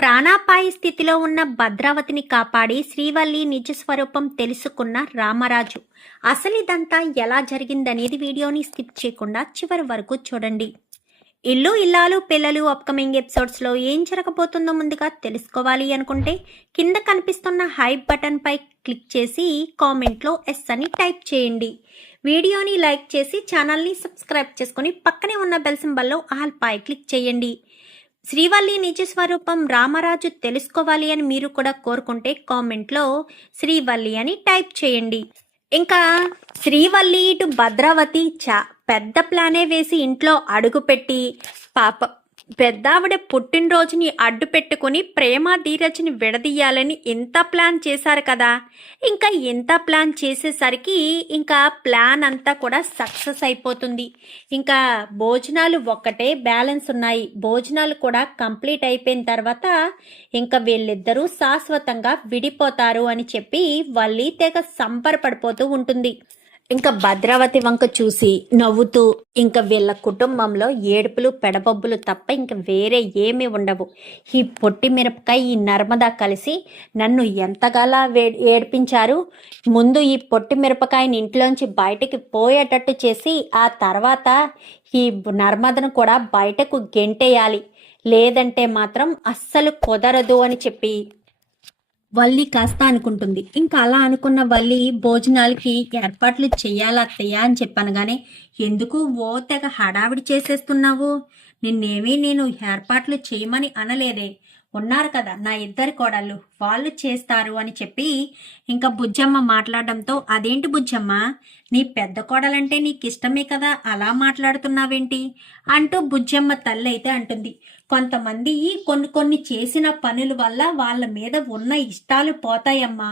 ప్రాణాపాయ స్థితిలో ఉన్న భద్రావతిని కాపాడి శ్రీవల్లి నిజ స్వరూపం తెలుసుకున్న రామరాజు. అసలు ఇదంతా ఎలా జరిగిందనేది వీడియోని స్కిప్ చేయకుండా చివరి వరకు చూడండి. ఇల్లు ఇల్లాలు పిల్లలు అప్కమింగ్ ఎపిసోడ్స్లో ఏం జరగబోతుందో ముందుగా తెలుసుకోవాలి అనుకుంటే కింద కనిపిస్తున్న హైప్ బటన్ పై క్లిక్ చేసి కామెంట్లో ఎస్ అని టైప్ చేయండి. వీడియోని లైక్ చేసి ఛానల్ని సబ్స్క్రైబ్ చేసుకొని పక్కనే ఉన్న బెల్ సింబల్లో ఆల్ పై క్లిక్ చేయండి. శ్రీవల్లి నిజ స్వరూపం రామరాజు తెలుసుకోవాలి అని మీరు కూడా కోరుకుంటే కామెంట్లో శ్రీవల్లి అని టైప్ చేయండి. ఇంకా శ్రీవల్లి ఇటు భద్రావతి పెద్ద ప్లానే వేసి ఇంట్లో అడుగుపెట్టి పెద్దావిడ పుట్టినరోజుని అడ్డు పెట్టుకుని ప్రేమ ధీరజ్ని విడదీయాలని ఇంత ప్లాన్ చేశారు కదా. ఇంకా ఇంత ప్లాన్ చేసేసరికి ఇంకా ప్లాన్ అంతా కూడా సక్సెస్ అయిపోతుంది. ఇంకా భోజనాలు ఒక్కటే బ్యాలెన్స్ ఉన్నాయి. భోజనాలు కూడా కంప్లీట్ అయిపోయిన తర్వాత ఇంకా వీళ్ళిద్దరూ శాశ్వతంగా విడిపోతారు అని చెప్పి వల్లి తెగ సంబరపడిపోతూ ఉంటుంది. ఇంకా భద్రావతి వంక చూసి నవ్వుతూ ఇంకా వీళ్ళ కుటుంబంలో ఏడుపులు పెడబొబ్బులు తప్ప ఇంకా వేరే ఏమీ ఉండవు. ఈ పొట్టి మిరపకాయ ఈ నర్మదా కలిసి నన్ను ఎంతగాలా ఏడిపించారు. ముందు ఈ పొట్టి మిరపకాయని ఇంట్లోంచి బయటకి పోయేటట్టు చేసి ఆ తర్వాత ఈ నర్మదను కూడా బయటకు గెంటేయాలి, లేదంటే మాత్రం అస్సలు కుదరదు అని చెప్పి వల్లి కాస్త అనుకుంటుంది. ఇంకా అలా అనుకున్న వల్లి భోజనాలకి ఏర్పాట్లు చెయ్యాలా అత్తయ్య అని చెప్పనగానే, ఎందుకు ఓ తెగ హడావిడి చేసేస్తున్నావు? నేను ఏర్పాట్లు చేయమని అనలేదే, ఉన్నారు కదా నా ఇద్దరి కోడళ్ళు, వాళ్ళు చేస్తారు అని చెప్పి ఇంకా బుజ్జమ్మ మాట్లాడడంతో, అదేంటి బుజ్జమ్మ, నీ పెద్ద కోడలంటే నీకు ఇష్టమే కదా, అలా మాట్లాడుతున్నావేంటి అంటూ బుజ్జమ్మ తల్లి అయితే అంటుంది. కొంతమంది కొన్ని చేసిన పనుల వల్ల వాళ్ళ మీద ఉన్న ఇష్టాలు పోతాయమ్మా.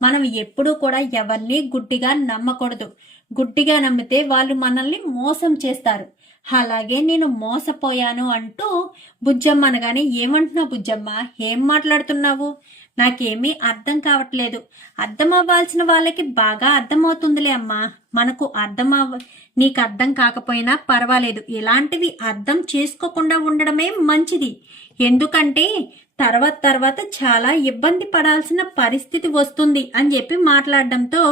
మనం ఎప్పుడూ కూడా ఎవరిని గుడ్డిగా నమ్మకూడదు. గుడ్డిగా నమ్మితే వాళ్ళు మనల్ని మోసం చేస్తారు. అలాగే నేను మోసపోయాను అంటూ బుజ్జమ్మ అనగానే, ఏమంటున్నావు బుజ్జమ్మ, ఏం మాట్లాడుతున్నావు? నాకేమీ అర్థం కావట్లేదు. అర్థం అవ్వాల్సిన వాళ్ళకి బాగా అర్థమవుతుందిలే అమ్మా. మనకు నీకు అర్థం కాకపోయినా పర్వాలేదు. ఇలాంటివి అర్థం చేసుకోకుండా ఉండడమే మంచిది. ఎందుకంటే తర్వాత చాలా ఇబ్బంది పడాల్సిన పరిస్థితి వస్తుంది అని చెప్పి మాట్లాడడంతో,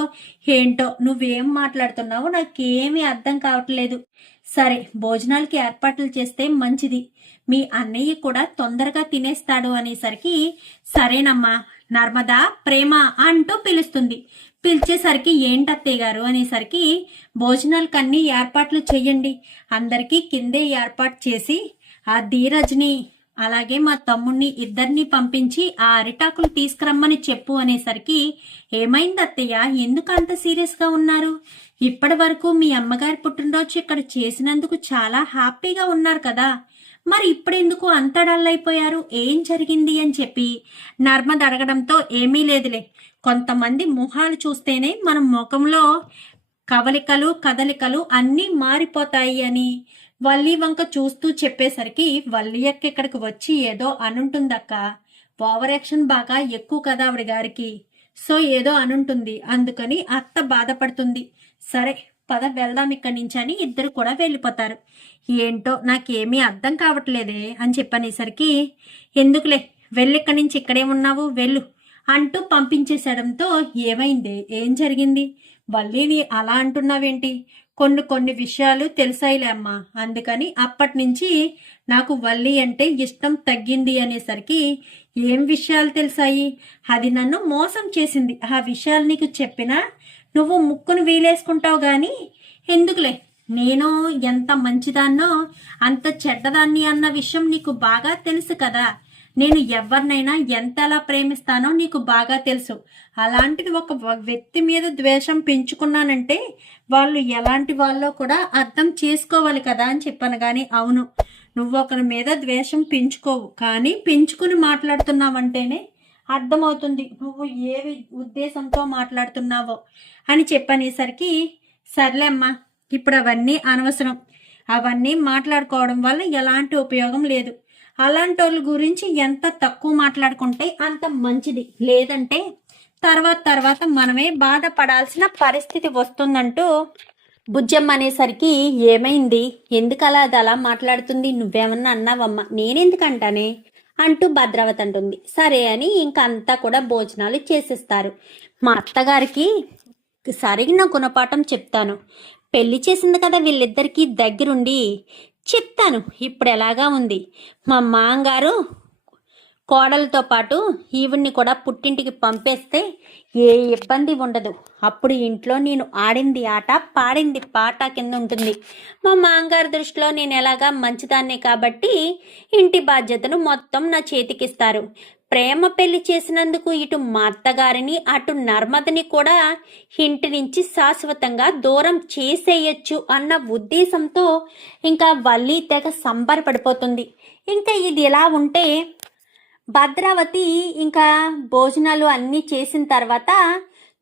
ఏంటో నువ్వేం మాట్లాడుతున్నావో నాకేమీ అర్థం కావట్లేదు. సరే, భోజనాలకి ఏర్పాట్లు చేస్తే మంచిది. మీ అన్నయ్య కూడా తొందరగా తినేస్తాడు అనేసరికి, సరేనమ్మా నర్మదా ప్రేమ అంటూ పిలుస్తుంది. పిలిచేసరికి, ఏంటత్తయ్య గారు అనేసరికి, భోజనాలకన్నీ ఏర్పాట్లు చెయ్యండి, అందరికీ కిందే ఏర్పాటు చేసి ఆ ధీరజ్ని అలాగే మా తమ్ముణ్ణి ఇద్దరిని పంపించి ఆ అరిటాకులు తీసుకురమ్మని చెప్పు అనేసరికి, ఏమైంది అత్తయ్య, ఎందుకు అంత సీరియస్గా ఉన్నారు? ఇప్పటి వరకు మీ అమ్మగారి పుట్టినరోజు ఇక్కడ చేసినందుకు చాలా హ్యాపీగా ఉన్నారు కదా, మరి ఇప్పుడెందుకు అంత డల్ అయిపోయారు? ఏం జరిగింది అని చెప్పి నర్మద అడగడంతో, ఏమీ లేదులే, కొంతమంది మొహాలు చూస్తేనే మన ముఖంలో కదలికలు అన్నీ మారిపోతాయి అని వల్లి వంక చూస్తూ చెప్పేసరికి, వల్లి అక్క ఇక్కడికి వచ్చి ఏదో అనుంటుందక్క, ఓవర్ యాక్షన్ బాగా ఎక్కువ కదా ఆవిడ గారికి, సో ఏదో అనుంటుంది, అందుకని అత్త బాధపడుతుంది. సరే పద వెళ్దాం ఇక్కడి నుంచి అని ఇద్దరు కూడా వెళ్ళిపోతారు. ఏంటో నాకేమీ అర్థం కావట్లేదే అని చెప్పనేసరికి, ఎందుకులే వెళ్ళిక్కడి నుంచి, ఇక్కడే ఉన్నావు వెళ్ళు అంటూ పంపించేసడంతో, ఏమైంది, ఏం జరిగింది, వల్లిని అలా అంటున్నావేంటి? కొన్ని విషయాలు తెలిసాయిలే అమ్మా, అందుకని అప్పటి నుంచి నాకు వల్లి అంటే ఇష్టం తగ్గింది అనేసరికి, ఏం విషయాలు తెలిసాయి? అది నన్ను మోసం చేసింది, ఆ విషయాలు నీకు చెప్పినా నువ్వు ముక్కును వీలేసుకుంటావు గాని, ఎందుకులే, నేను ఎంత మంచిదాన్నో అంత చెడ్డదాన్ని అన్న విషయం నీకు బాగా తెలుసు కదా. నేను ఎవరినైనా ఎంతలా ప్రేమిస్తానో నీకు బాగా తెలుసు. అలాంటిది ఒక వ్యక్తి మీద ద్వేషం పెంచుకున్నానంటే వాళ్ళు ఎలాంటి వాళ్ళో కూడా అర్థం చేసుకోవాలి కదా అని చెప్పాను. కానీ అవును, నువ్వు ఒకరి మీద ద్వేషం పెంచుకోవు, కానీ పెంచుకుని మాట్లాడుతున్నావంటేనే అర్థమవుతుంది నువ్వు ఏ ఉద్దేశంతో మాట్లాడుతున్నావో అని చెప్పనేసరికి, సర్లే అమ్మా, ఇప్పుడు అవన్నీ అనవసరం, అవన్నీ మాట్లాడుకోవడం వల్ల ఎలాంటి ఉపయోగం లేదు. అలాంటి వాళ్ళ గురించి ఎంత తక్కువ మాట్లాడుకుంటే అంత మంచిది, లేదంటే తర్వాత మనమే బాధపడాల్సిన పరిస్థితి వస్తుందంటూ బుజ్జమ్మ అనేసరికి, ఏమైంది, ఎందుకు అలా అది అలా మాట్లాడుతుంది, నువ్వేమన్నా అన్నావమ్మా? నేనెందుకంటానే, అంటూ భద్రావతి అంటుంది. సరే అని ఇంకా అంతా కూడా భోజనాలు చేసేస్తారు. మా అత్తగారికి సరిగిన గుణపాఠం చెప్తాను. పెళ్లి చేసింది కదా వీళ్ళిద్దరికీ దగ్గరుండి చెప్తాను ఇప్పుడు ఎలాగా ఉంది. మా మాంగారు కోడలతో పాటు ఈవిడ్ని కూడా పుట్టింటికి పంపేస్తే ఏ ఇబ్బంది ఉండదు. అప్పుడు ఇంట్లో నేను ఆడింది ఆట పాడింది పాట కింద ఉంటుంది. మా మాంగారి దృష్టిలో నేను ఎలాగా మంచిదాన్నే కాబట్టి ఇంటి బాధ్యతను మొత్తం నా చేతికిస్తారు. ప్రేమ పెళ్లి చేసినందుకు ఇటు మా అత్తగారిని అటు నర్మదని కూడా ఇంటి నుంచి శాశ్వతంగా దూరం చేసేయచ్చు అన్న ఉద్దేశంతో ఇంకా వల్లి తెగ సంబరపడిపోతుంది. ఇంకా ఇది ఎలా ఉంటే భద్రావతి ఇంకా భోజనాలు అన్నీ చేసిన తర్వాత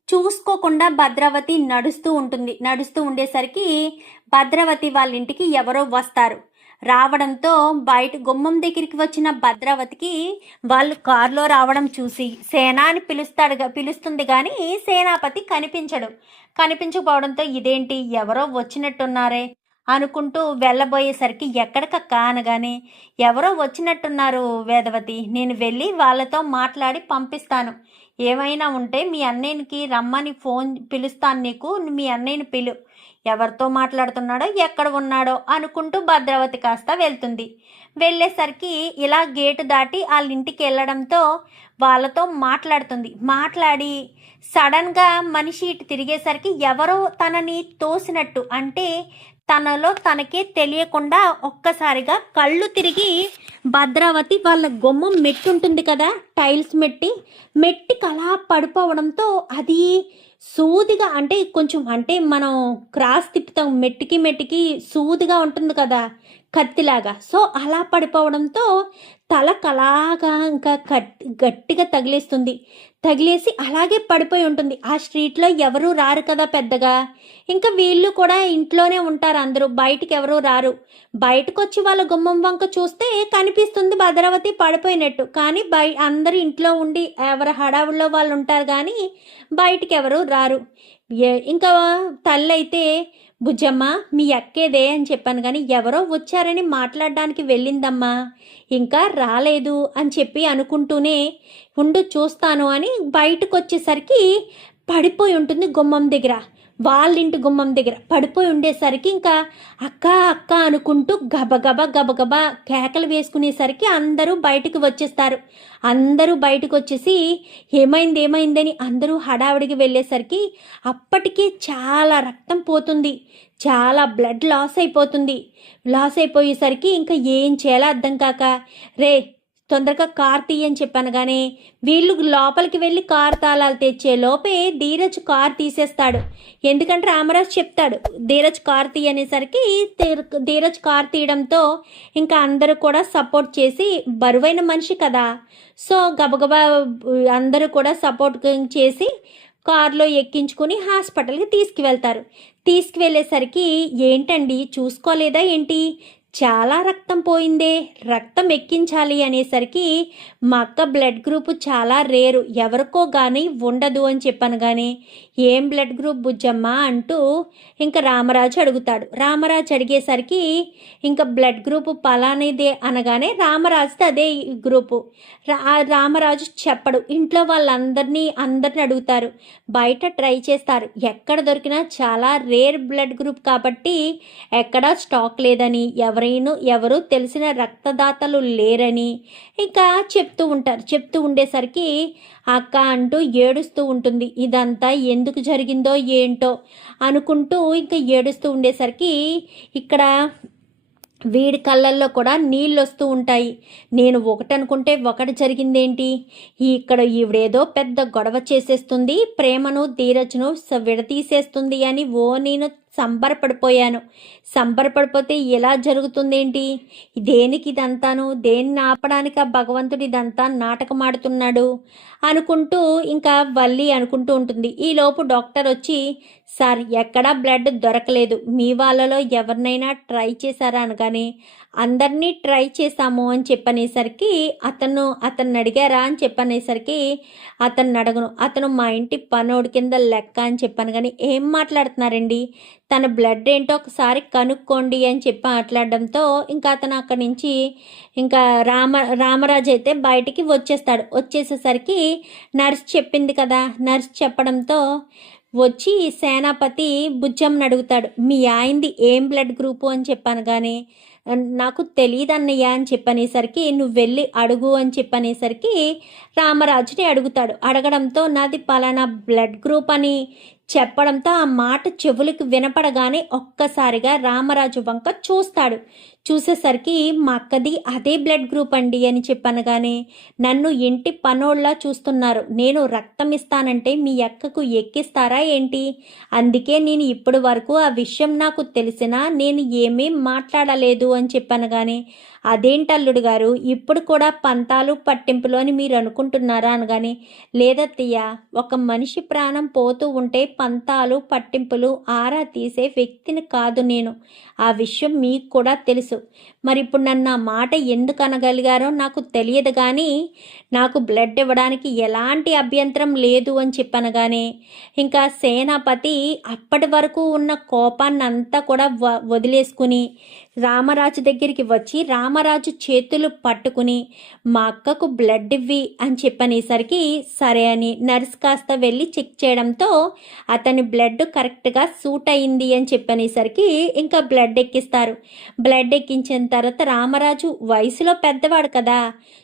చూసుకోకుండా భద్రావతి నడుస్తూ ఉంటుంది. నడుస్తూ ఉండేసరికి భద్రావతి వాళ్ళ ఇంటికి ఎవరో వస్తారు. రావడంతో బయట గుమ్మం దగ్గరికి వచ్చిన భద్రావతికి వాళ్ళు కారులో రావడం చూసి సేనా అని పిలుస్తుంది కానీ సేనాపతి కనిపించకపోవడంతో ఇదేంటి ఎవరో వచ్చినట్టున్నారే అనుకుంటూ వెళ్ళబోయేసరికి ఎక్కడికక్క అనగానే ఎవరో వచ్చినట్టున్నారు వేదవతి, నేను వెళ్ళి వాళ్ళతో మాట్లాడి పంపిస్తాను. ఏమైనా ఉంటే మీ అన్నయ్యకి రమ్మని పిలుస్తాను, నీకు మీ అన్నయ్యని పిలు, ఎవరితో మాట్లాడుతున్నాడో ఎక్కడ ఉన్నాడో అనుకుంటూ భద్రావతి కాస్త వెళ్తుంది. వెళ్ళేసరికి ఇలా గేటు దాటి వాళ్ళ ఇంటికి వెళ్ళడంతో వాళ్ళతో మాట్లాడి సడన్గా మనిషి ఇటు తిరిగేసరికి ఎవరో తనని తోసినట్టు, అంటే తనలో తనకే తెలియకుండా ఒక్కసారిగా కళ్ళు తిరిగి భద్రావతి వాళ్ళ గుమ్మం మెట్టి ఉంటుంది కదా, టైల్స్ మెట్టికి అలా పడిపోవడంతో అది సూదిగా, అంటే కొంచెం అంటే మనం క్రాస్ తిప్పుతాం మెట్టికి సూదిగా ఉంటుంది కదా కత్తిలాగా, సో అలా పడిపోవడంతో తలకలాగా ఇంకా గట్టిగా తగిలేసి అలాగే పడిపోయి ఉంటుంది. ఆ స్ట్రీట్లో ఎవరూ రారు కదా పెద్దగా, ఇంకా వీళ్ళు కూడా ఇంట్లోనే ఉంటారు అందరూ, బయటికి ఎవరూ రారు. బయటకు వచ్చి వాళ్ళ గుమ్మం వంక చూస్తే కనిపిస్తుంది భద్రావతి పడిపోయినట్టు, కానీ అందరూ ఇంట్లో ఉండి ఎవరి హడావుల్లో వాళ్ళు ఉంటారు కానీ బయటికి ఎవరు రారు. ఇంకా తల్లి అయితే బుజ్జమ్మ మీ అక్కేదే అని చెప్పాను కానీ ఎవరో వచ్చారని మాట్లాడడానికి వెళ్ళిందమ్మా, ఇంకా రాలేదు అని చెప్పి అనుకుంటూనే ఉండు చూస్తాను అని బయటకు వచ్చేసరికి పడిపోయి ఉంటుంది గుమ్మం దగ్గర, వాళ్ళింటి గుమ్మం దగ్గర పడిపోయి ఉండేసరికి ఇంకా అక్క అనుకుంటూ గబగబా కేకలు వేసుకునేసరికి అందరూ బయటకు వచ్చేస్తారు. అందరూ బయటకు వచ్చేసి ఏమైందని అందరూ హడావిడికి వెళ్ళేసరికి అప్పటికే చాలా రక్తం పోతుంది, చాలా బ్లడ్ లాస్ అయిపోయేసరికి ఇంకా ఏం చేయాలో అర్థం కాక రే తొందరగా కార్ తీయని చెప్పాను కానీ వీళ్ళు లోపలికి వెళ్ళి కార్ తాళాలు తెచ్చే లోపే ధీరజ్ కార్ తీసేస్తాడు. ఎందుకంటే రామరాజు చెప్తాడు ధీరజ్ కార్ తీయనేసరికి ధీరజ్ కార్ తీయడంతో ఇంకా అందరూ కూడా సపోర్ట్ చేసి, బరువైన మనిషి కదా సో గబగబా అందరూ కూడా సపోర్ట్ చేసి కారులో ఎక్కించుకుని హాస్పిటల్కి తీసుకువెళ్ళేసరికి ఏంటండి చూసుకోలేదా ఏంటి, చాలా రక్తం పోయిందే, రక్తం ఎక్కించాలి అనేసరికి మా అక్క బ్లడ్ గ్రూప్ చాలా రేరు, ఎవరికో కానీ ఉండదు అని చెప్పాను కానీ ఏం బ్లడ్ గ్రూప్ బుజ్జమ్మ అంటూ ఇంకా రామరాజు అడుగుతాడు. రామరాజు అడిగేసరికి ఇంకా బ్లడ్ గ్రూప్ పలానిదే అనగానే రామరాజుతో అదే గ్రూపు. రామరాజు చెప్పడు, ఇంట్లో వాళ్ళందరినీ అడుగుతారు, బయట ట్రై చేస్తారు, ఎక్కడ దొరికినా చాలా రేర్ బ్లడ్ గ్రూప్ కాబట్టి ఎక్కడా స్టాక్ లేదని, ఎవరు తెలిసిన రక్తదాతలు లేరని ఇంకా చెప్తూ ఉండేసరికి అక్క అంటూ ఏడుస్తూ ఉంటుంది. ఇదంతా ఎందుకు జరిగిందో ఏంటో అనుకుంటూ ఇంకా ఏడుస్తూ ఉండేసరికి ఇక్కడ వీడి కళ్ళల్లో కూడా నీళ్ళు వస్తూ ఉంటాయి. నేను ఒకటనుకుంటే ఒకటి జరిగిందేంటి, ఇక్కడ ఈవిడేదో పెద్ద గొడవ చేసేస్తుంది, ప్రేమను ధీరజ్ను విడతీసేస్తుంది అని నేను సంబరపడిపోతే ఎలా జరుగుతుందేంటి, దేనికి ఇదంతాను, దేన్ని ఆపడానికి ఆ భగవంతుడు ఇదంతా నాటకమాడుతున్నాడు అనుకుంటూ ఇంకా వల్లి అనుకుంటూ ఉంటుంది. ఈలోపు డాక్టర్ వచ్చి సార్ ఎక్కడా బ్లడ్ దొరకలేదు, మీ వాళ్ళలో ఎవరినైనా ట్రై చేశారా అనగానే అందరినీ ట్రై చేశాము అని చెప్పనేసరికి అతను అడిగారా అని చెప్పనేసరికి అతను అడగను, అతను మా ఇంటి పనోడి కింద లెక్క అని చెప్పాను కానీ ఏం మాట్లాడుతున్నారండి, తన బ్లడ్ ఏంటో ఒకసారి కనుక్కోండి అని చెప్పి మాట్లాడడంతో ఇంకా అతను అక్కడి నుంచి ఇంకా రామరాజు అయితే బయటికి వచ్చేస్తాడు. వచ్చేసేసరికి నర్స్ చెప్పింది కదా, నర్స్ చెప్పడంతో వచ్చి సేనాపతి బుజ్జమ్మని అడుగుతాడు, మీ ఆయనది ఏం బ్లడ్ గ్రూపు అని చెప్పాను. కానీ నాకు తెలియదు అన్నయ్య అని చెప్పనేసరికి నువ్వు వెళ్ళి అడుగు అని చెప్పనేసరికి రామరాజుని అడుగుతాడు. అడగడంతో నాది పలానా బ్లడ్ గ్రూప్ అని చెప్పడంతో ఆ మాట చెవులకు వినపడగానే ఒక్కసారిగా రామరాజు వంక చూస్తాడు. చూసేసరికి మా అక్కది అదే బ్లడ్ గ్రూప్ అండి అని చెప్పనగానే నన్ను ఇంటి పనోళ్ళ చూస్తున్నారు, నేను రక్తం ఇస్తానంటే మీ అక్కకు ఎక్కిస్తారా ఏంటి? అందుకే నేను ఇప్పటి వరకు ఆ విషయం నాకు తెలిసినా నేను ఏమీ మాట్లాడలేదు అని చెప్పనగానే అదేంటల్లుడు గారు ఇప్పుడు కూడా పంతాలు పట్టింపులు అని మీరు అనుకుంటున్నారా అనగానే లేదత్తయ్య, ఒక మనిషి ప్రాణం పోతూ ఉంటే పంతాలు పట్టింపులు ఆరా తీసే వ్యక్తిని కాదు నేను. ఆ విషయం మీకు కూడా తెలుసు. మరి ఇప్పుడు నన్ను ఆ మాట ఎందుకు అనగలిగారో నాకు తెలియదు, కానీ నాకు బ్లడ్ ఇవ్వడానికి ఎలాంటి అభ్యంతరం లేదు అని చెప్పనగానే ఇంకా సేనాపతి అప్పటి వరకు ఉన్న కోపాన్ని అంతా కూడా వదిలేసుకుని రామరాజు దగ్గరికి వచ్చి రామరాజు చేతులు పట్టుకుని మా అక్కకు బ్లడ్ ఇవ్వి అని చెప్పనేసరికి సరే అని నర్స్ కాస్త వెళ్ళి చెక్ చేయడంతో అతని బ్లడ్ కరెక్ట్గా సూట్ అయింది అని చెప్పనేసరికి ఇంకా బ్లడ్ ఎక్కిస్తారు. బ్లడ్ ఎక్కించిన తర్వాత రామరాజు వయసులో పెద్దవాడు కదా,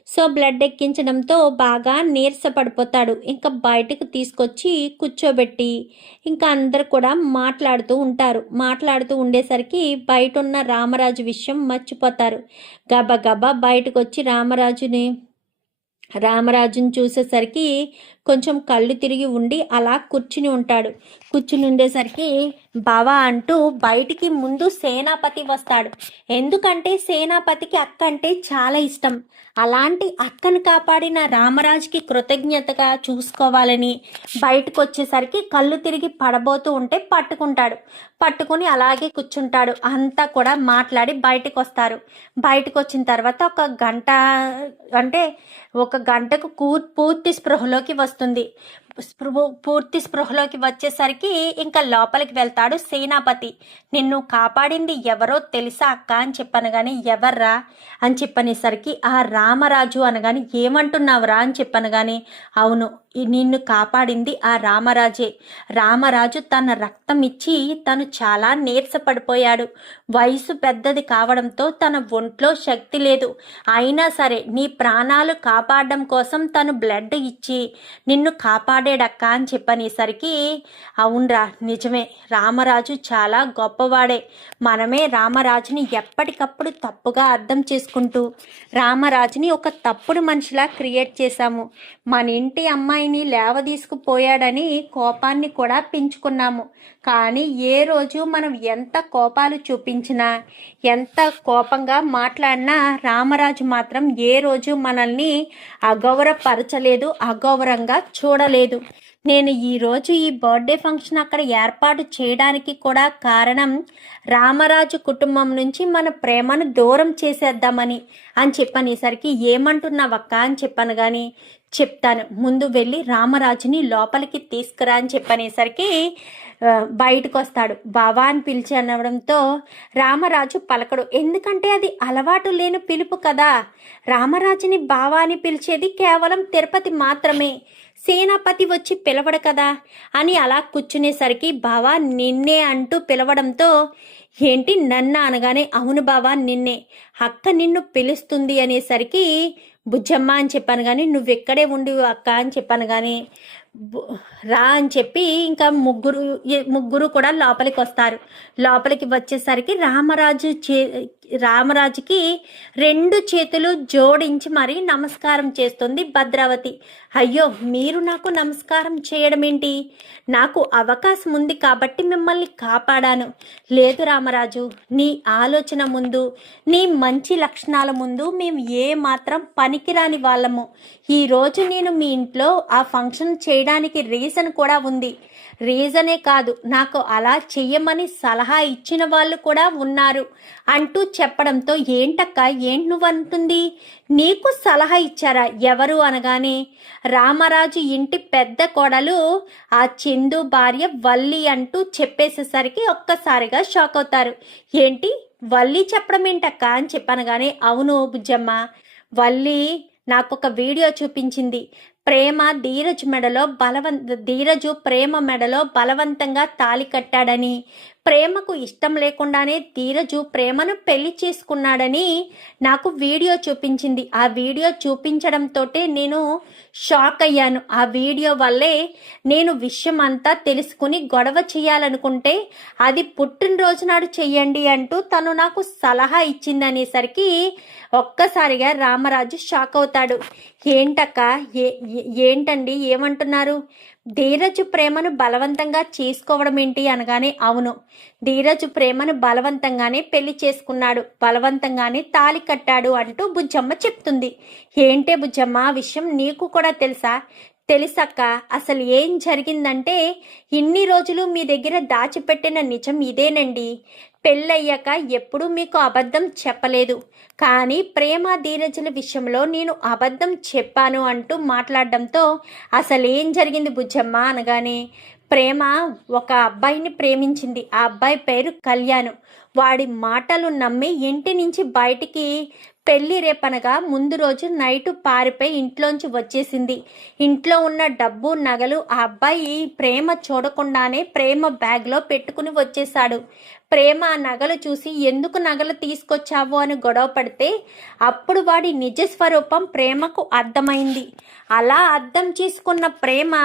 సో బ్లడ్ ఎక్కించడంతో బాగా నీరసపడిపోతాడు. ఇంకా బయటకు తీసుకొచ్చి కూర్చోబెట్టి ఇంకా అందరు కూడా మాట్లాడుతూ ఉండేసరికి బయట ఉన్న రామరాజు విషయం మర్చిపోతారు. గబగబా బయటకు వచ్చి రామరాజుని చూసేసరికి కొంచెం కళ్ళు తిరిగి ఉండి అలా కూర్చుని ఉంటాడు. కూర్చుని ఉండేసరికి బావా అంటూ బయటికి ముందు సేనాపతి వస్తాడు. ఎందుకంటే సేనాపతికి అక్క అంటే చాలా ఇష్టం. అలాంటి అక్కను కాపాడిన రామరాజుకి కృతజ్ఞతగా చూసుకోవాలని బయటకు వచ్చేసరికి కళ్ళు తిరిగి పడబోతూ ఉంటే పట్టుకుని అలాగే కూర్చుంటాడు. అంతా కూడా మాట్లాడి బయటకు వస్తారు. బయటకు వచ్చిన తర్వాత ఒక గంటకు పూర్తి స్పృహలోకి వస్తుంది. పూర్తి స్పృహలోకి వచ్చేసరికి ఇంకా లోపలికి వెళ్తాడు సేనాపతి. నిన్ను కాపాడింది ఎవరో తెలుసా అక్క అని చెప్పను కానీ ఎవర్రా అని చెప్పనేసరికి ఆ రామరాజు అనగాని ఏమంటున్నావురా అని చెప్పను కానీ అవును, నిన్ను కాపాడింది ఆ రామరాజే. రామరాజు తన రక్తం ఇచ్చి తను చాలా నీరసపడిపోయాడు. వయసు పెద్దది కావడంతో తన ఒంట్లో శక్తి లేదు. అయినా సరే నీ ప్రాణాలు కాపాడడం కోసం తను బ్లడ్ ఇచ్చి నిన్ను కాపాడేడక్క అని చెప్పనేసరికి అవునరా నిజమే, రామరాజు చాలా గొప్పవాడే. మనమే రామరాజుని ఎప్పటికప్పుడు తప్పుగా అర్థం చేసుకుంటూ రామరాజుని ఒక తప్పుడు మనిషిలా క్రియేట్ చేశాము. మన ఇంటి అమ్మాయిని లేవదీసుకుపోయాడని కోపాన్ని కూడా పెంచుకున్నాము. కానీ ఏ రోజు మనం ఎంత కోపాలు చూపించినా ఎంత కోపంగా మాట్లాడినా రామరాజు మాత్రం ఏ రోజు మనల్ని అగౌరవపరచలేదు, అగౌరవంగా చూడలేదు. నేను ఈరోజు ఈ బర్త్డే ఫంక్షన్ అక్కడ ఏర్పాటు చేయడానికి కూడా కారణం రామరాజు కుటుంబం నుంచి మన ప్రేమను దూరం చేసేద్దామని అని చెప్పనేసరికి ఏమంటున్నావక్క అని చెప్పాను. కానీ చెప్తాను, ముందు వెళ్ళి రామరాజుని లోపలికి తీసుకురా అని చెప్పనేసరికి బయటకు వస్తాడు. బావా అని పిలిచి అనడంతో రామరాజు పలకడు. ఎందుకంటే అది అలవాటు లేని పిలుపు కదా. రామరాజుని బావా అని పిలిచేది కేవలం తిరుపతి మాత్రమే. సేనాపతి వచ్చి పిలవడు కదా అని అలా కూర్చునేసరికి బావా నిన్నే అంటూ పిలవడంతో ఏంటి నన్ను అనగానే అవును బావా నిన్నే, అక్క నిన్ను పిలుస్తుంది అనేసరికి బుజ్జమ్మ అని చెప్పాను. కానీ నువ్వెక్కడే ఉండి అక్క అని చెప్పాను. కానీ రా అని చెప్పి ఇంకా ముగ్గురు కూడా లోపలికి వస్తారు. లోపలికి వచ్చేసరికి రామరాజుకి 2 చేతులు జోడించి మరీ నమస్కారం చేస్తుంది భద్రావతి. అయ్యో మీరు నాకు నమస్కారం చేయడం ఏంటి? నాకు అవకాశం ఉంది కాబట్టి మిమ్మల్ని కాపాడాను. లేదు రామరాజు, నీ ఆలోచన ముందు, నీ మంచి లక్షణాల ముందు మేము ఏ మాత్రం పనికిరాని వాళ్ళము. ఈరోజు నేను మీ ఇంట్లో ఆ ఫంక్షన్ చేయడం చేయడానికి రీజన్ కూడా ఉంది. రీజనే కాదు, నాకు అలా చెయ్యమని సలహా ఇచ్చిన వాళ్ళు కూడా ఉన్నారు అంటూ చెప్పడంతో, ఏంటక్క ఏంటి నువ్వు అంటుంది, నీకు సలహా ఇచ్చారా, ఎవరు అనగానే రామరాజు ఇంటి పెద్ద కోడలు ఆ చందు భార్య వల్లి అంటూ చెప్పేసేసరికి ఒక్కసారిగా షాక్ అవుతారు. ఏంటి వల్లి చెప్పడం ఏంటక్క అని చెప్పనగానే, అవును బుజ్జమ్మ, వల్లి నాకొక వీడియో చూపించింది. ధీరజు ప్రేమ మెడలో బలవంతంగా తాళి కట్టాడని, ప్రేమకు ఇష్టం లేకుండానే ధీరజు ప్రేమను పెళ్లి చేసుకున్నాడని నాకు వీడియో చూపించింది. ఆ వీడియో చూపించడంతో నేను షాక్ అయ్యాను. ఆ వీడియో వల్లే నేను విషయం అంతా తెలుసుకుని గొడవ చేయాలనుకుంటే అది పుట్టినరోజు నాడు చెయ్యండి అంటూ తను నాకు సలహా ఇచ్చిందనేసరికి ఒక్కసారిగా రామరాజు షాక్ అవుతాడు. ఏంటక్క ఏంటండి ఏమంటున్నారు, ధీరజు ప్రేమను బలవంతంగా చేసుకోవడం ఏంటి అనగానే, అవును, ధీరజు ప్రేమను బలవంతంగానే పెళ్లి చేసుకున్నాడు, బలవంతంగానే తాళి కట్టాడు అంటూ బుజ్జమ్మ చెప్తుంది. ఏంటే బుజ్జమ్మ, ఆ విషయం నీకు కూడా తెలుసక్క, అసలు ఏం జరిగిందంటే ఇన్ని రోజులు మీ దగ్గర దాచిపెట్టిన నిజం ఇదేనండి. పెళ్ళయ్యాక ఎప్పుడూ మీకు అబద్ధం చెప్పలేదు, కానీ ప్రేమ ధీరజుల విషయంలో నేను అబద్ధం చెప్పాను అంటూ మాట్లాడడంతో, అసలు ఏం జరిగింది బుజ్జమ్మ అనగానే, ప్రేమ ఒక అబ్బాయిని ప్రేమించింది. ఆ అబ్బాయి పేరు కళ్యాణ్. వాడి మాటలు నమ్మి ఇంటి నుంచి బయటికి పెళ్లి రేపనగా ముందు రోజు నైటు పారిపోయి ఇంట్లోంచి వచ్చేసింది. ఇంట్లో ఉన్న డబ్బు నగలు ఆ అబ్బాయి ప్రేమ చూడకుండానే ప్రేమ బ్యాగ్లో పెట్టుకుని వచ్చేశాడు. ప్రేమ ఆ నగలు చూసి ఎందుకు నగలు తీసుకొచ్చావు అని గొడవ పడితే అప్పుడు వాడి నిజ స్వరూపం ప్రేమకు అర్థమైంది. అలా అర్థం చేసుకున్న ప్రేమ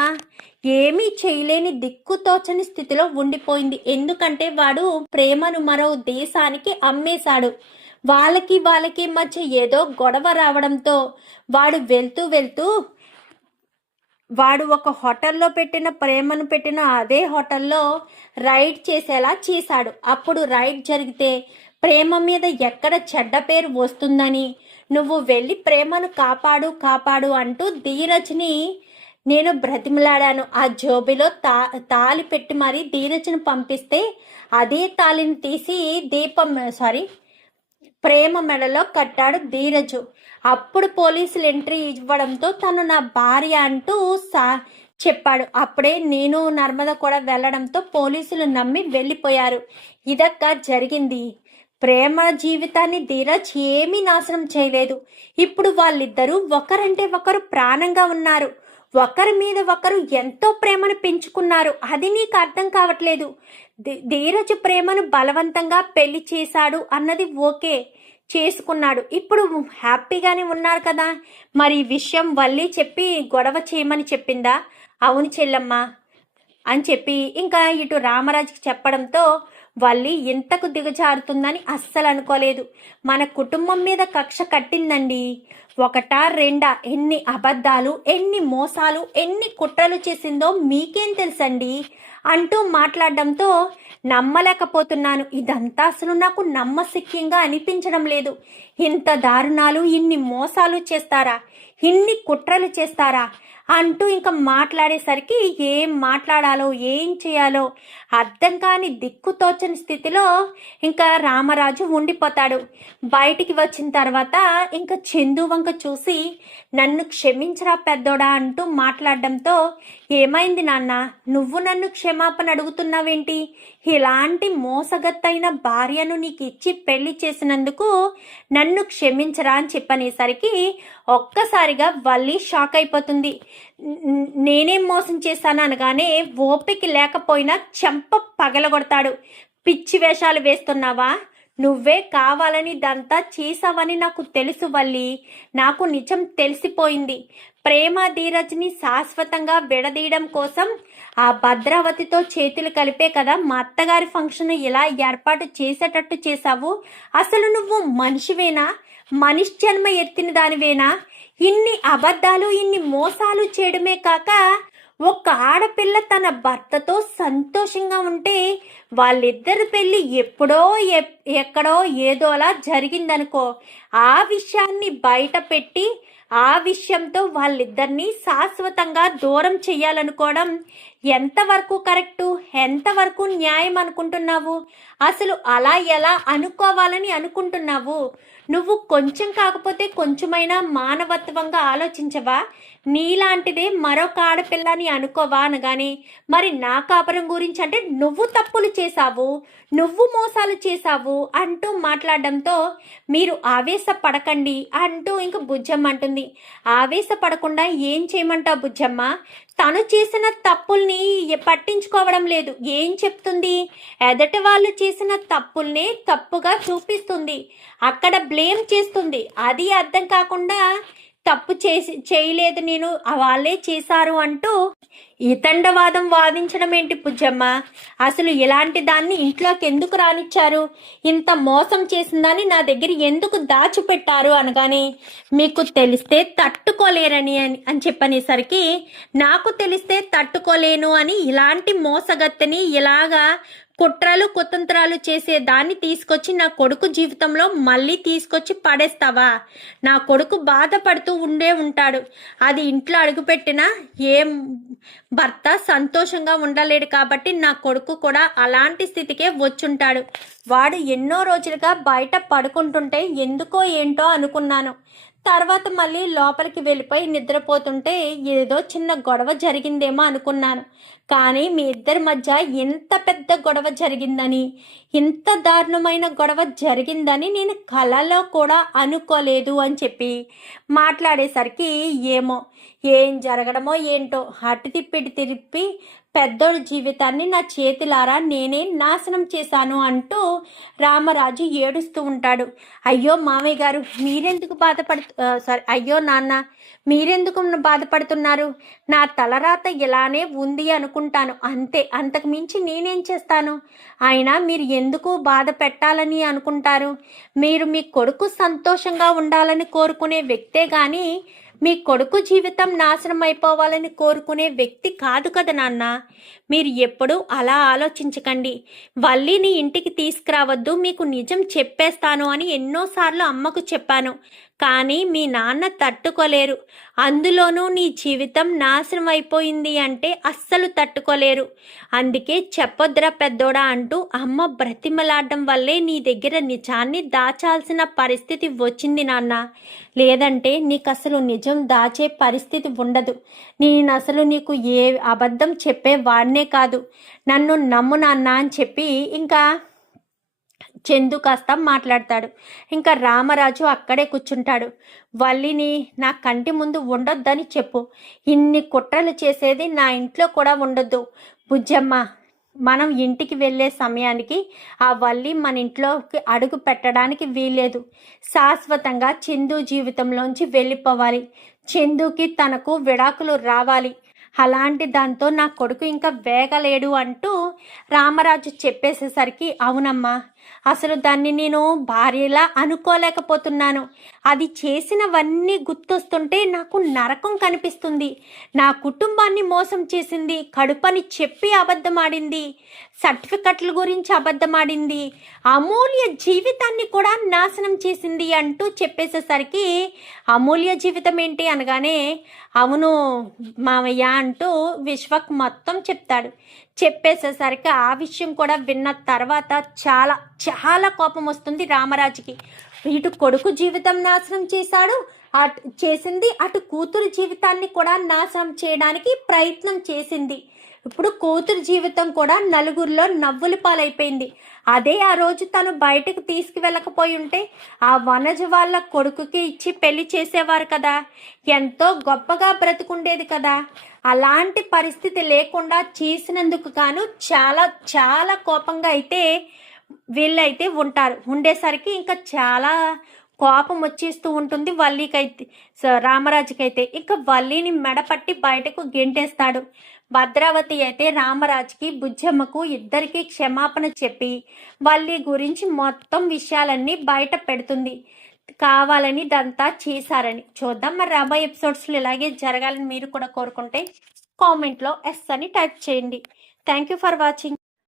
ఏమీ చేయలేని దిక్కుతోచని స్థితిలో ఉండిపోయింది. ఎందుకంటే వాడు ప్రేమను మరో దేశానికి అమ్మేశాడు. వాళ్ళకి మధ్య ఏదో గొడవ రావడంతో వాడు వెళ్తూ వాడు ఒక హోటల్లో ప్రేమను పెట్టిన అదే హోటల్లో రైడ్ చేసేలా చేశాడు. అప్పుడు రైడ్ జరిగితే ప్రేమ మీద ఎక్కడ చెడ్డ పేరు వస్తుందని, నువ్వు వెళ్ళి ప్రేమను కాపాడు అంటూ ధీరజ్ని నేను బ్రతిమలాడాను. ఆ జోబిలో తాళి పెట్టి మరీ ధీరజ్ని పంపిస్తే అదే తాళిని తీసి ప్రేమ మెడలో కట్టాడు ధీరజు. అప్పుడు పోలీసులు ఎంట్రీ ఇవ్వడంతో తను నా భార్య అంటూ చెప్పాడు. అప్పుడే నేను నర్మద కూడా వెళ్ళడంతో పోలీసులు నమ్మి వెళ్ళిపోయారు. ఇదక్క జరిగింది. ప్రేమ జీవితాన్ని ధీరజ్ ఏమీ నాశనం చేయలేదు. ఇప్పుడు వాళ్ళిద్దరూ ఒకరంటే ఒకరు ప్రాణంగా ఉన్నారు. ఒకరి మీద ఒకరు ఎంతో ప్రేమను పెంచుకున్నారు. అది నీకు అర్థం కావట్లేదు. ధీరజ్ ప్రేమను బలవంతంగా పెళ్లి చేశాడు అన్నది ఓకే, చేసుకున్నాడు, ఇప్పుడు హ్యాపీగానే ఉన్నారు కదా. మరి ఈ విషయం వల్లి చెప్పి గొడవ చేయమని చెప్పిందా? అవును చెల్లమ్మ అని చెప్పి ఇంకా ఇటు రామరాజుకి చెప్పడంతో వల్లి ఇంతకు దిగజారుతుందని అస్సలు అనుకోలేదు. మన కుటుంబం మీద కక్ష కట్టిందండి. ఒకటా రెండా, ఎన్ని అబద్ధాలు, ఎన్ని మోసాలు, ఎన్ని కుట్రలు చేసిందో మీకేం తెలుసండి అంటూ మాట్లాడడంతో నమ్మలేకపోతున్నాను. ఇదంతా అసలు నాకు నమ్మశక్యంగా అనిపించడం లేదు. ఇంత దారుణాలు, ఇన్ని మోసాలు చేస్తారా, ఇన్ని కుట్రలు చేస్తారా అంటూ ఇంకా మాట్లాడేసరికి ఏం మాట్లాడాలో ఏం చేయాలో అర్థం కాని దిక్కుతోచని స్థితిలో ఇంకా రామరాజు ఉండిపోతాడు. బయటికి వచ్చిన తర్వాత ఇంకా చందు వంక చూసి నన్ను క్షమించరా పెద్దోడా అంటూ మాట్లాడడంతో, ఏమైంది నాన్న, నువ్వు నన్ను క్షమాపణ అడుగుతున్నావేంటి? ఇలాంటి మోసగత్తైన భార్యను నీకు ఇచ్చి పెళ్లి చేసినందుకు నన్ను క్షమించరా అని చెప్పనేసరికి ఒక్కసారిగా వల్లి షాక్ అయిపోతుంది. నేనేం మోసం చేశాను అనగానే ఓపిక లేకపోయినా చెంప పగలగొడతాడు. పిచ్చి వేషాలు వేస్తున్నావా? నువ్వే కావాలని ఇదంతా చేసావని నాకు తెలుసు వల్లి. నాకు నిజం తెలిసిపోయింది. ప్రేమ ధీరజ్ని శాశ్వతంగా విడదీయడం కోసం ఆ భద్రావతితో చేతులు కలిపే కదా మా అత్తగారి ఫంక్షన్ ఇలా ఏర్పాటు చేసేటట్టు చేశావు. అసలు నువ్వు మనిషివేనా? మనిషి జన్మ ఎత్తిన దానివేనా? ఇన్ని అబద్ధాలు, ఇన్ని మోసాలు చేయడమే కాక ఒక ఆడపిల్ల తన భర్తతో సంతోషంగా ఉంటే వాళ్ళిద్దరు పెళ్ళి ఎప్పుడో ఎక్కడో ఏదోలా జరిగిందనుకో, ఆ విషయాన్ని బయట పెట్టి ఆ విషయంతో వాళ్ళిద్దరినీ శాశ్వతంగా దూరం చెయ్యాలనుకోవడం ఎంతవరకు కరెక్టు, ఎంతవరకు న్యాయం అనుకుంటున్నావు? అసలు అలా ఎలా అనుకోవాలని అనుకుంటున్నావు? నువ్వు కొంచెం కాకపోతే కొంచెమైనా మానవత్వంగా ఆలోచించవా? నీలాంటిదే మరొక ఆడపిల్లని అనుకోవా అనగానే, మరి నా కాపురం గురించి అంటే నువ్వు తప్పులు చేశావు, నువ్వు మోసాలు చేశావు అంటూ మాట్లాడడంతో మీరు ఆవేశపడకండి అంటూ ఇంక బుజ్జమ్మ అంటుంది. ఆవేశపడకుండా ఏం చేయమంటావు బుజ్జమ్మ? తను చేసిన తప్పుల్ని పట్టించుకోవడం లేదు. ఏం చెప్తుంది? ఎదటి వాళ్ళు చేసిన తప్పుల్నే తప్పుగా చూపిస్తుంది, అక్కడ బ్లేమ్ చేస్తుంది. అది అర్థం కాకుండా తప్పు చేయలేదు నేను, వాళ్ళే చేశారు అంటూ ఇతండవాదం వాదించడం ఏంటి బుజ్జమ్మ? అసలు ఇలాంటి దాన్ని ఇంట్లోకి ఎందుకు రానిచ్చారు? ఇంత మోసం చేసిందని నా దగ్గర ఎందుకు దాచిపెట్టారు అనగానే, మీకు తెలిస్తే తట్టుకోలేరని అని చెప్పనేసరికి, నాకు తెలిస్తే తట్టుకోలేను అని ఇలాంటి మోసగత్తెని ఇలాగా కుట్రలు కుతంత్రాలు చేసే దాన్ని తీసుకొచ్చి నా కొడుకు జీవితంలో మళ్ళీ తీసుకొచ్చి పడేస్తావా? నా కొడుకు బాధపడుతూ ఉంటాడు. అది ఇంట్లో అడుగుపెట్టినా ఏం భర్త సంతోషంగా ఉండలేడు కాబట్టి నా కొడుకు కూడా అలాంటి స్థితికే వచ్చుంటాడు. వాడు ఎన్నో రోజులుగా బయట పడుకుంటుంటే ఎందుకో ఏంటో అనుకున్నాను. తర్వాత మళ్ళీ లోపలికి వెళ్ళిపోయి నిద్రపోతుంటే ఏదో చిన్న గొడవ జరిగిందేమో అనుకున్నాను. కానీ మీ ఇద్దరి మధ్య ఇంత పెద్ద గొడవ జరిగిందని, ఇంత దారుణమైన గొడవ జరిగిందని నేను కలలో కూడా అనుకోలేదు అని చెప్పి మాట్లాడేసరికి ఏం జరగడమో ఏంటో, అటు తిప్పి పెద్దోడి జీవితాన్ని నా చేతులారా నేనే నాశనం చేశాను అంటూ రామరాజు ఏడుస్తూ ఉంటాడు. అయ్యో మామయ్య గారు మీరెందుకు అయ్యో నాన్న మీరెందుకు బాధపడుతున్నారు? నా తలరాత ఇలానే ఉంది అనుకుంటాను అంతే, అంతకు మించి నేనేం చేస్తాను? అయినా మీరు ఎందుకు బాధ పెట్టాలని అనుకుంటారు? మీరు మీ కొడుకు సంతోషంగా ఉండాలని కోరుకునే వ్యక్తే కానీ మీ కొడుకు జీవితం నాశనం అయిపోవాలని కోరుకునే వ్యక్తి కాదు కదా నాన్న. మీరు ఎప్పుడూ అలా ఆలోచించకండి. వల్లిని ఇంటికి తీసుకురావద్దు, మీకు నిజం చెప్పేస్తాను అని ఎన్నోసార్లు అమ్మకు చెప్పాను. కానీ మీ నాన్న తట్టుకోలేరు. అందులోనూ నీ జీవితం నాశనం అయిపోయింది అంటే అస్సలు తట్టుకోలేరు. అందుకే చెప్పొద్దురా పెద్దోడా అంటూ అమ్మ బ్రతిమలాడడం వల్లే నీ దగ్గర నిజాన్ని దాచాల్సిన పరిస్థితి వచ్చింది నాన్న. లేదంటే నీకు అసలు నిజం దాచే పరిస్థితి ఉండదు. నేను అసలు నీకు ఏ అబద్ధం చెప్పే వాడినే కాదు. నన్ను నమ్ము నాన్న అని చెప్పి ఇంకా చందు కాస్త మాట్లాడతాడు. ఇంకా రామరాజు అక్కడే కూర్చుంటాడు. వల్లిని నా కంటి ముందు ఉండొద్దని చెప్పు. ఇన్ని కుట్రలు చేసేది నా ఇంట్లో కూడా ఉండొద్దు. బుజ్జమ్మ, మనం ఇంటికి వెళ్ళే సమయానికి ఆ వల్లి మన ఇంట్లోకి అడుగు పెట్టడానికి వీల్లేదు. శాశ్వతంగా చందు జీవితంలోంచి వెళ్ళిపోవాలి. చందుకి తనకు విడాకులు రావాలి. అలాంటి దాంతో నా కొడుకు ఇంకా వేగలేడు అంటూ రామరాజు చెప్పేసేసరికి, అవునమ్మా, అసలు దాన్ని నేను భార్యలా అనుకోలేకపోతున్నాను. అది చేసినవన్నీ గుర్తొస్తుంటే నాకు నరకం కనిపిస్తుంది. నా కుటుంబాన్ని మోసం చేసింది, కడుపని చెప్పి అబద్ధమాడింది, సర్టిఫికెట్ల గురించి అబద్ధమాడింది, అమూల్య జీవితాన్ని కూడా నాశనం చేసింది అంటూ చెప్పేసేసరికి, అమూల్య జీవితం ఏంటి అనగానే, అవును మామయ్య అంటూ విశ్వక్ మొత్తం చెప్తాడు. చెప్పేసేసరికి ఆ విషయం కూడా విన్న తర్వాత చాలా చాలా కోపం వస్తుంది రామరాజుకి. ఇటు కొడుకు జీవితం నాశనం చేశాడు, అటు కూతురు జీవితాన్ని కూడా నాశనం చేయడానికి ప్రయత్నం చేసింది. ఇప్పుడు కూతురు జీవితం కూడా నలుగురిలో నవ్వుల పాలైపోయింది. అదే ఆ రోజు తను బయటకు తీసుకువెళ్ళకపోయి ఉంటే ఆ వనజ వాళ్ళ కొడుకుకి ఇచ్చి పెళ్లి చేసేవారు కదా, ఎంతో గొప్పగా బ్రతుకుండేది కదా. అలాంటి పరిస్థితి లేకుండా చేసినందుకు గాను చాలా చాలా కోపంగా అయితే వీళ్ళైతే ఉండేసరికి ఇంకా చాలా కోపం వచ్చేస్తూ ఉంటుంది వల్లికైతే, రామరాజుకైతే. ఇంకా వల్లిని మెడపట్టి బయటకు గెంటేస్తాడు. భద్రావతి అయితే రామరాజుకి బుజ్జమ్మకు ఇద్దరికి క్షమాపణ చెప్పి వల్లి గురించి మొత్తం విషయాలన్నీ బయట పెడుతుంది. కావాలని ఇదంతా చేశారని. చూద్దాం మరి రాబోయే ఎపిసోడ్స్లో ఇలాగే జరగాలని మీరు కూడా కోరుకుంటే కామెంట్లో ఎస్ అని టైప్ చేయండి. Thank you for watching.